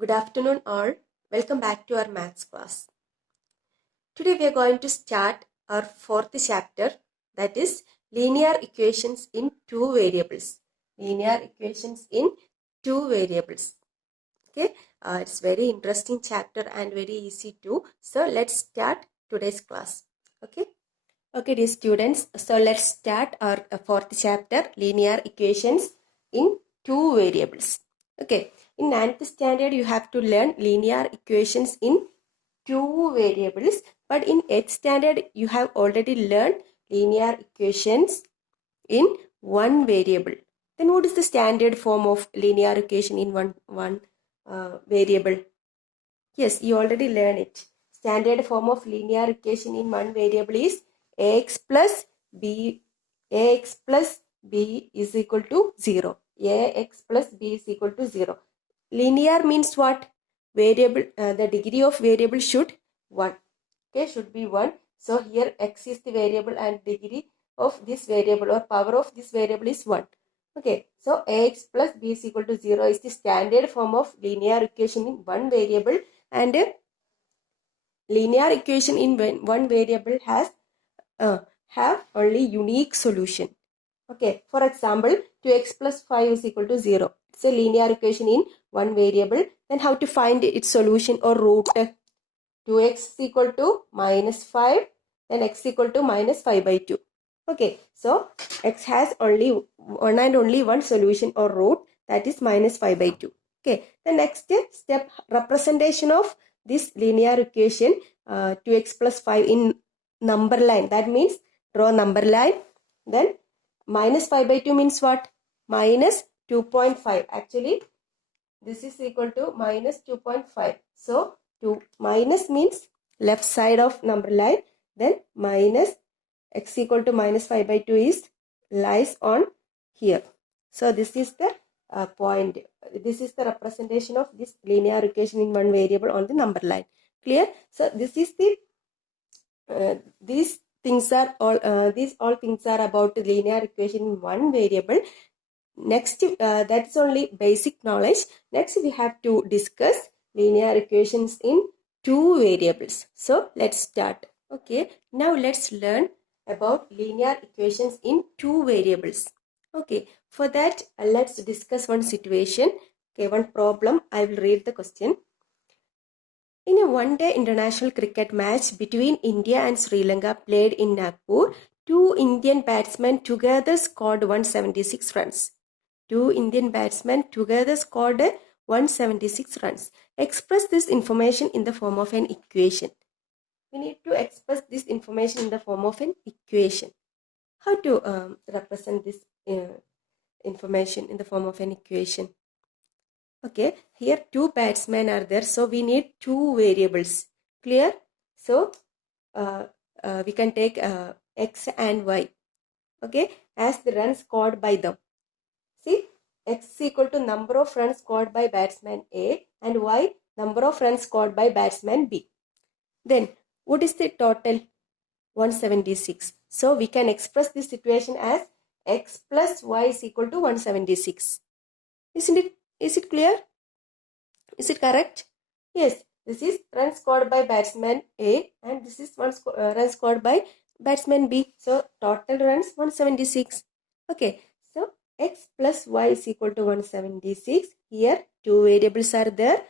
Good afternoon all. Welcome back to our maths class. Today we are going to start our fourth chapter, that is linear equations in two variables. Linear equations in two variables. Okay, it's very interesting chapter and very easy too. So let's start today's class. Okay, dear students. So let's start our fourth chapter, linear equations in two variables. Okay, in 9th standard you have to learn linear equations in two variables, but in 8th standard you have already learned linear equations in one variable. Then what is the standard form of linear equation in one variable? Yes, you already learned it. Standard form of linear equation in one variable is ax plus b is equal to 0. Ax plus b is equal to 0. Linear means what? Variable, the degree of variable should 1. Okay, should be 1. So here x is the variable and degree of this variable or power of this variable is 1. Okay, so ax plus b is equal to 0 is the standard form of linear equation in one variable, and linear equation in one variable has have only unique solution. Okay, for example, 2x plus 5 is equal to 0. It's a linear equation in one variable. Then how to find its solution or root? 2x is equal to minus 5, then x equal to minus 5 by 2. Okay, so x has only one and only one solution or root, that is minus 5 by 2. Okay, the next step, representation of this linear equation 2x plus 5 in number line. That means draw number line. Then minus 5 by 2 means what? Minus 2.5. Actually, this is equal to minus 2.5. So, minus means left side of number line. Then minus x equal to minus 5 by 2 is lies on here. So, this is the point. This is the representation of this linear equation in one variable on the number line. Clear? So, this is the these all things are about the linear equation in one variable. Next, that's only basic knowledge. Next, we have to discuss linear equations in two variables. So, let's start. Okay, now let's learn about linear equations in two variables. Okay, for that, let's discuss one situation. Okay, one problem. I will read the question. In a one-day international cricket match between India and Sri Lanka played in Nagpur, two Indian batsmen together scored 176 runs. Two Indian batsmen together scored 176 runs. Express this information in the form of an equation. We need to express this information in the form of an equation. How to represent this information in the form of an equation? Okay, here two batsmen are there, so we need two variables. Clear? So, we can take x and y. Okay, as the runs scored by them. See, x is equal to number of runs scored by batsman A and y number of runs scored by batsman B. Then, what is the total? 176. So, we can express this situation as x plus y is equal to 176. Is it clear? Is it correct? Yes, this is run scored by batsman A and this is run scored by batsman B. So, total runs 176. Okay, so x plus y is equal to 176. Here, two variables are there.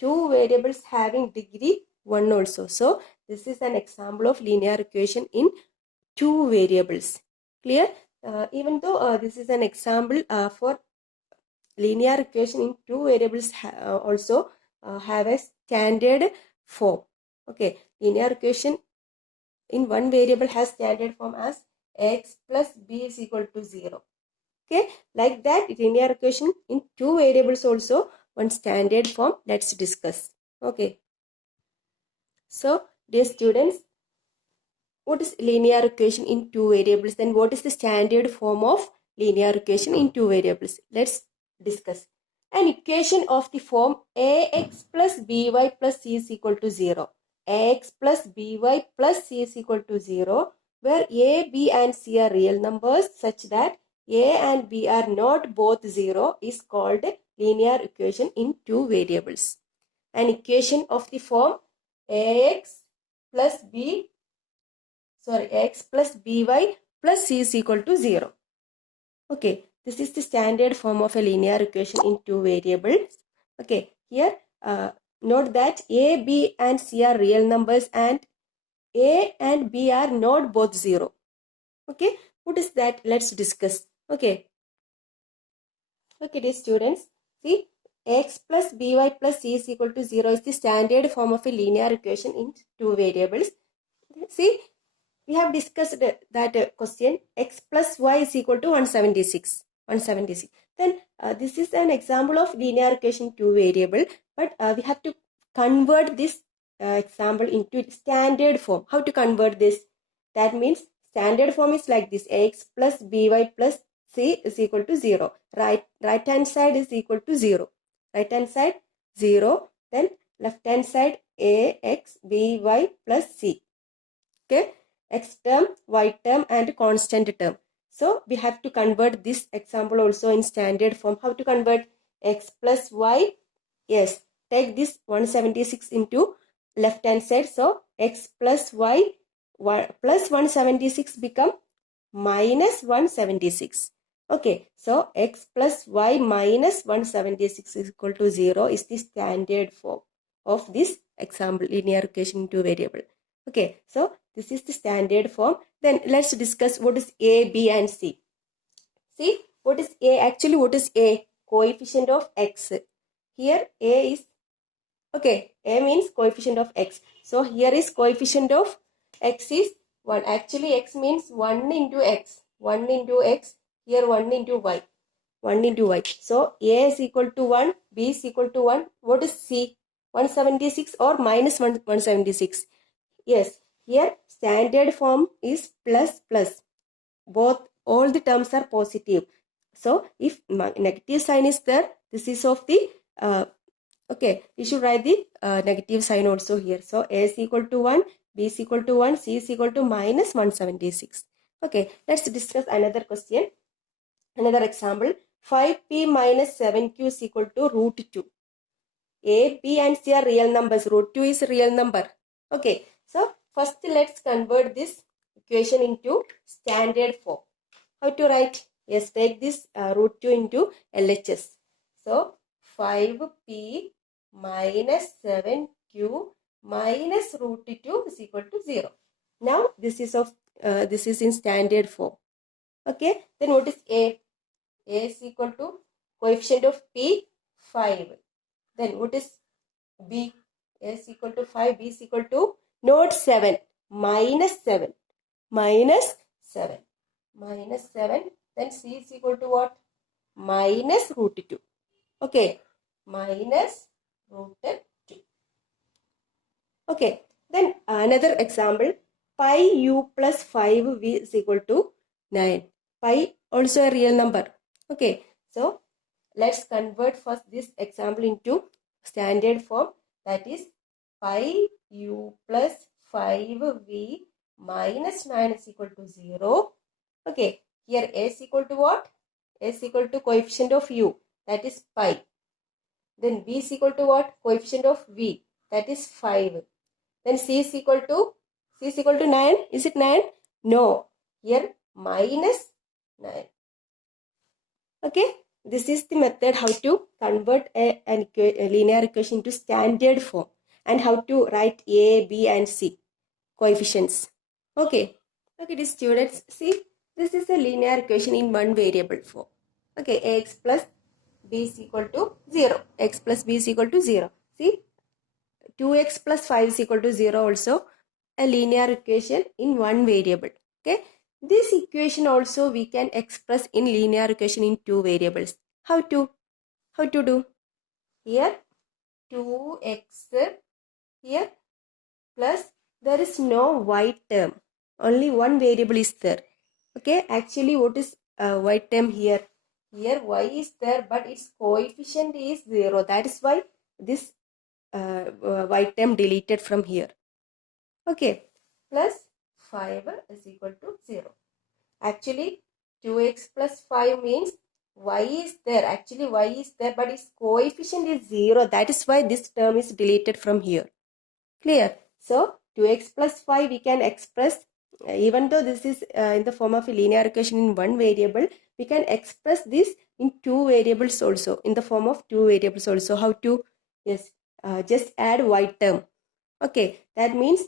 Two variables having degree 1 also. So, this is an example of linear equation in two variables. Clear? Even though this is an example for linear equation in two variables also have a standard form. Okay, linear equation in one variable has standard form as x plus b is equal to 0. Okay, like that linear equation in two variables also one standard form. Let's discuss. Okay, so dear students, what is linear equation in two variables? Then what is the standard form of linear equation in two variables? Let's discuss. An equation of the form ax plus by plus c is equal to 0. Ax plus by plus c is equal to 0, where a, b and c are real numbers such that a and b are not both 0 is called linear equation in two variables. an equation of the form ax plus by plus c is equal to 0. Okay, this is the standard form of a linear equation in two variables. Okay, here note that a, b and c are real numbers and a and b are not both 0. Okay, what is that? Let's discuss. Okay, dear students, see, x plus by plus c is equal to 0 is the standard form of a linear equation in two variables. See, we have discussed that question, x plus y is equal to 176. Then this is an example of linear equation two variable, but we have to convert this example into standard form. How to convert this? That means standard form is like this: x plus by plus c is equal to 0. Right hand side is equal to 0. Right hand side 0. Then left hand side ax by plus c. Okay, x term, y term and constant term. So we have to convert this example also in standard form. How to convert x plus y? Yes, take this 176 into left hand side. So x plus y plus 176 become minus 176. Okay, so x plus y minus 176 is equal to 0 is the standard form of this example linear equation in two variable. Okay, so this is the standard form. Then let's discuss what is a, b and c. See, what is a? Actually, what is a? Coefficient of x. Here a is, okay, a means coefficient of x. So here is coefficient of x is 1. Actually, x means 1 into x. 1 into x. Here 1 into y. 1 into y. So a is equal to 1, b is equal to 1. What is c? 176 or minus 176? Yes, here standard form is plus plus. Both, all the terms are positive. So if negative sign is there, this is of the, okay, we should write the negative sign also here. So a is equal to 1, b is equal to 1, c is equal to minus 176. Okay, let's discuss another question. Another example, 5p minus 7q is equal to root 2. A, b and c are real numbers. Root 2 is real number. Okay, so first let's convert this equation into standard form. How to write? Yes, take this root 2 into LHS. So 5p minus 7q minus root 2 is equal to 0. Now this is in standard form. Okay, then what is a? A is equal to coefficient of p 5. Then what is b? A is equal to 5, b is equal to not 7, minus 7. Minus 7. Minus 7. Then c is equal to what? Minus root 2. Okay. Minus root 2. Okay. Then another example. Pi u plus 5v is equal to 9. Pi also a real number. Okay. So let's convert first this example into standard form. That is pi u plus 5v minus 9 is equal to 0. Okay, here a is equal to what? A is equal to coefficient of u, that is pi. Then b is equal to what? Coefficient of v, that is 5. Then c is equal to 9. Is it 9? No. Here minus 9. Okay, this is the method how to convert a linear equation into standard form and how to write a, b and c coefficients. Okay, dear students, see, this is a linear equation in one variable form. Okay, ax plus b is equal to 0. X plus b is equal to 0. See, 2x plus 5 is equal to 0 also a linear equation in one variable. Okay, this equation also we can express in linear equation in two variables. How to do? Here 2x here plus there is no y term. Only one variable is there. Okay, actually what is y term here? Here y is there but its coefficient is 0. That is why this y term deleted from here. Okay, plus 5 is equal to 0. Actually 2x plus 5 means y is there. Actually, y is there, but its coefficient is 0. That is why this term is deleted from here. Clear? So, 2x plus 5 we can express, even though this is in the form of a linear equation in one variable, we can express this in two variables also, in the form of two variables also. How to? Yes, just add y term. Okay, that means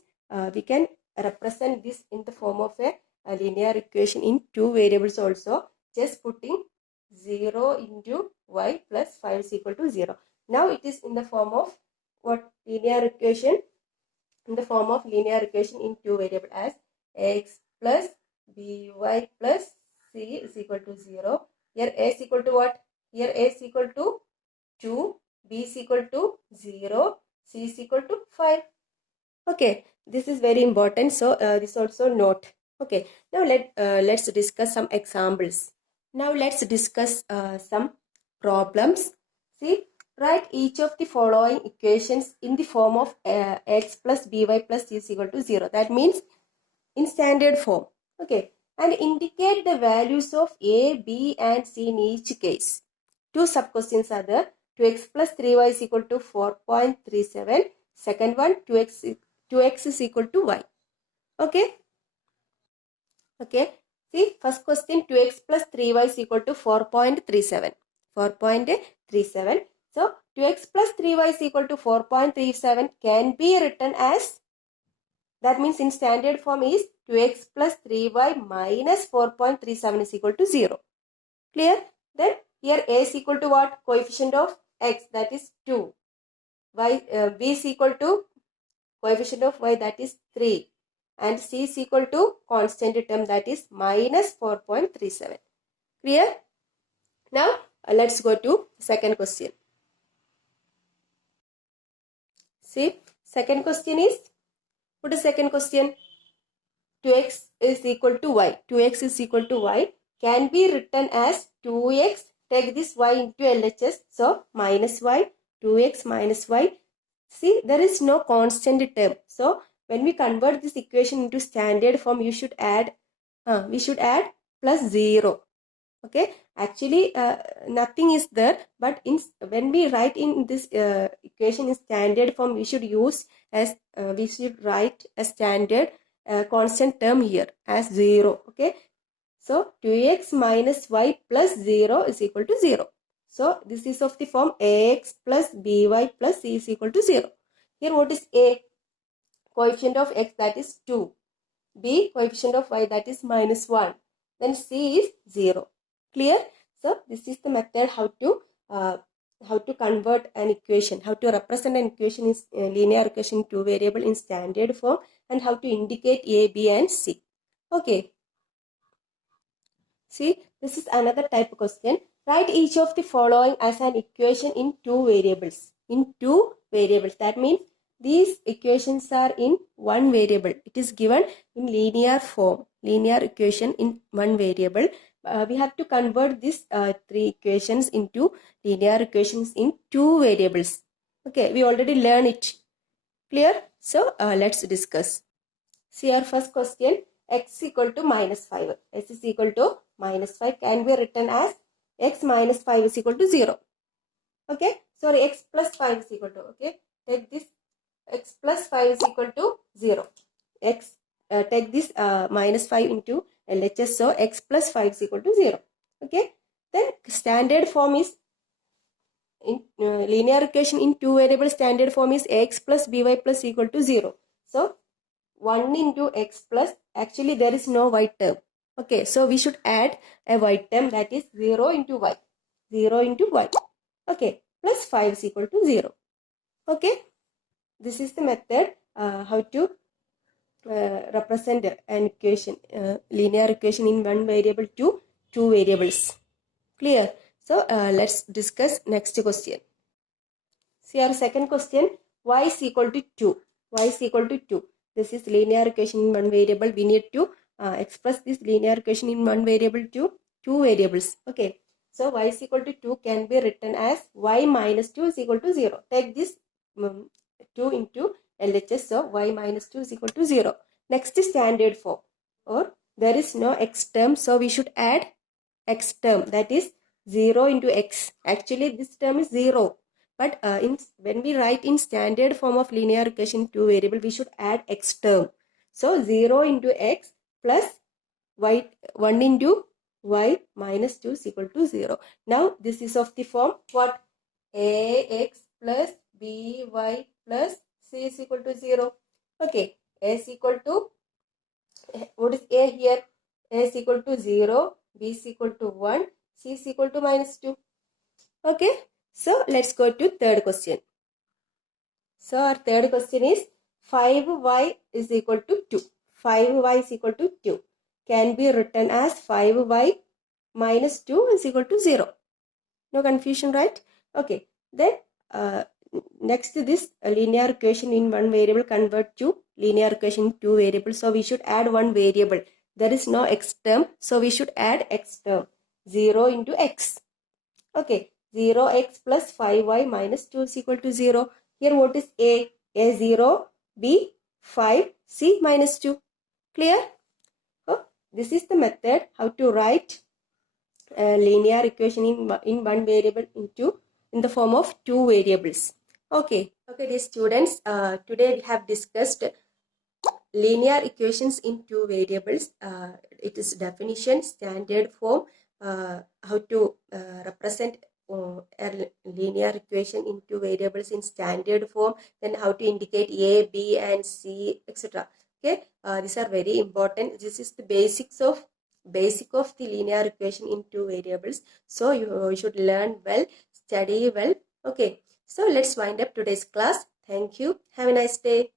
we can represent this in the form of a linear equation in two variables also, just putting 0 into y plus 5 is equal to 0. Now it is in the form of what? Linear equation, in the form of linear equation in two variables as x plus by plus c is equal to 0. Here a is equal to what? Here a is equal to 2, b is equal to 0, c is equal to 5. Okay, this is very important. So this also note. Okay, now let's discuss some examples. Now let's discuss some problems. See, write each of the following equations in the form of x plus by plus c is equal to 0. That means in standard form. Okay, and indicate the values of a, b and c in each case. Two sub questions are there. 2x plus 3y is equal to 4.37. Second one, 2x is equal to y. Okay. Okay. See, first question, 2x plus 3y is equal to 4.37. 4.37. So, 2x plus 3y is equal to 4.37 can be written as, that means in standard form is 2x plus 3y minus 4.37 is equal to 0. Clear? Then here a is equal to what? Coefficient of x, that is 2. B is equal to coefficient of y, that is 3. And c is equal to constant term, that is minus 4.37. Clear? Now let's go to second question. See, second question is, what is second question? 2x is equal to y. 2x is equal to y can be written as 2x. Take this y into LHS. So, minus y, 2x minus y. See, there is no constant term. So, when we convert this equation into standard form, we should add plus 0. Okay, actually nothing is there, but when we write in this equation in standard form, we should write a standard constant term here as 0. Okay, so 2x minus y plus 0 is equal to 0. So this is of the form ax plus by plus c is equal to 0. Here what is a? Coefficient of x, that is 2. B, coefficient of y, that is minus 1. Then c is 0. Clear? So this is the method how to convert an equation, how to represent an equation in linear equation two variable in standard form, and how to indicate a, b and c. Okay. See, this is another type of question. Write each of the following as an equation in two variables. In two variables. That means these equations are in one variable. It is given in linear form. Linear equation in one variable. We have to convert these three equations into linear equations in two variables. Okay, we already learned it. Clear? So, let's discuss. See our first question, x equal to minus 5. S is equal to minus 5 can be written as x minus 5 is equal to 0. Okay, sorry, x plus 5 is equal to, okay, take this x plus 5 is equal to 0. Take this minus 5 into LHS, so x plus 5 is equal to 0. Okay, then standard form is, in linear equation in two variable standard form is ax plus by plus equal to 0. So 1 into x plus, actually there is no y term. Okay, so we should add a y term, that is 0 into y. 0 into y. Okay, plus 5 is equal to 0. Okay, this is the method how to represent an equation, linear equation in one variable to two variables. Clear? So let's discuss next question. See our second question, y is equal to 2. Y is equal to 2. This is linear equation in one variable. We need to express this linear equation in one variable to two variables. Okay. So y is equal to 2 can be written as y minus 2 is equal to 0. Take this 2 into LHS. So y minus 2 is equal to 0. Next is standard form. Or there is no x term. So we should add x term, that is 0 into x. Actually, this term is 0. But when we write in standard form of linear equation two variable, we should add x term. So 0 into x plus y 1 into y minus 2 is equal to 0. Now this is of the form what? Ax plus by plus c is equal to 0. Okay, a is equal to, what is a here? A is equal to 0, b is equal to 1, c is equal to minus 2. Okay, so let's go to third question. So our third question is 5y is equal to 2. 5y is equal to 2 can be written as 5y minus 2 is equal to 0. No confusion, right? Okay, then next this linear equation in one variable convert to linear equation in two variables. So we should add one variable. There is no x term, so we should add x term. 0 into x. Okay, 0x plus 5y minus 2 is equal to 0. Here what is a? A 0, b 5, c minus 2. Clear? Oh, this is the method how to write a linear equation in one variable in the form of two variables. Okay, dear students, today we have discussed linear equations in two variables. It is definition, standard form, how to represent a linear equation in two variables in standard form, then how to indicate a, b and c, etc. Okay, these are very important. This is the basic of the linear equation in two variables. So you should learn well, study well. Okay, so let's wind up today's class. Thank you. Have a nice day.